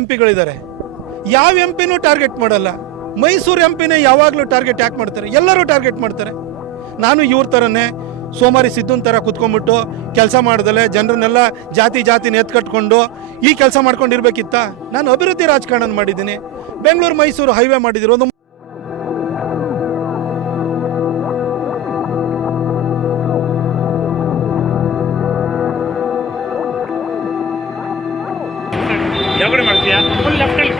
M ಪಿಗಳಿದ್ದಾರೆ, ಯಾವ M ಪಿನೂ target ಮಾಡಲ್ಲ. Mysuru M ಪಿನೇ ಯಾವಾಗಲೂ ಟಾರ್ಗೆಟ್ ಯಾಕೆ ಮಾಡ್ತಾರೆ? ಎಲ್ಲರೂ ಟಾರ್ಗೆಟ್ ಮಾಡ್ತಾರೆ. ನಾನು ಇವ್ರ ಥರನೇ ಸೋಮಾರಿ ಸಿದ್ದುನ್ ಥರ ಕುತ್ಕೊಂಡ್ಬಿಟ್ಟು ಕೆಲಸ ಮಾಡ್ದಲೆ ಜನರನ್ನೆಲ್ಲ ಜಾತಿನ ಎತ್ಕಟ್ಕೊಂಡು ಈ ಕೆಲಸ ಮಾಡ್ಕೊಂಡಿರ್ಬೇಕಿತ್ತ? ನಾನು ಅಭಿವೃದ್ಧಿ ರಾಜಕಾರಣ ಮಾಡಿದ್ದೀನಿ. ಬೆಂಗಳೂರು ಮೈಸೂರು ಹೈವೇ ಮಾಡಿದ್ದೀರಿ. ಒಂದು ಯಾವ ಕಡೆ ಮಾಡ್ತೀಯಾ? ಫುಲ್ ಲೆಫ್ಟಲ್ಲಿ